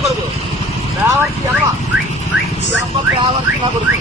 కొడుకు దేవర్కి ఎలవా దేవర్కి నా కొడుకు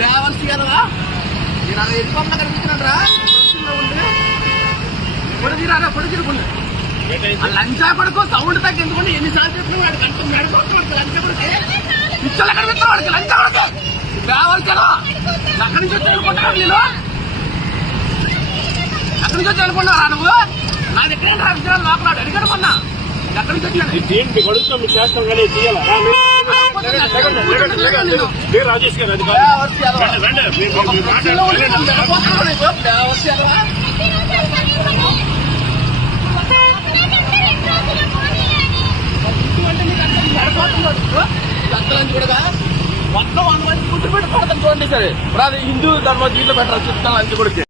దేవర్సి కదవా నేను అలా ఎదుపంగా కనిపించినట్రా పొడిచిరారా పొడిచిరుకుండా లంచా కొడుకు సౌండ్ తగ్గ ఎందుకంటే ఎన్నిసార్లు చెప్పినా వాడు కంటే మెడకొడుతున్నాడు లంచా కొడుకు పిచ్చలు ఎక్కడ పెట్టిన వాడికి లంచా కొడుకు దేవర్సి కదవా అక్కడి నుంచి వచ్చి అనుకుంటున్నావు నేను అక్కడి నుంచి వచ్చి అనుకున్నారా నువ్వు నా దగ్గర రాజకీయాలు లోపల అడిగడమన్నా ఎక్కడి నుంచి వచ్చి కొడుకు మీకు చేస్తాం కానీ చేయాలా రాజేష్ గారు మొత్తం 100 మంది గుర్తు పెట్టి పడతాను చూడండి సరే హిందూ ధర్మ దీంట్లో పెట్టాలి చిత్తాలు అంచి కొడితే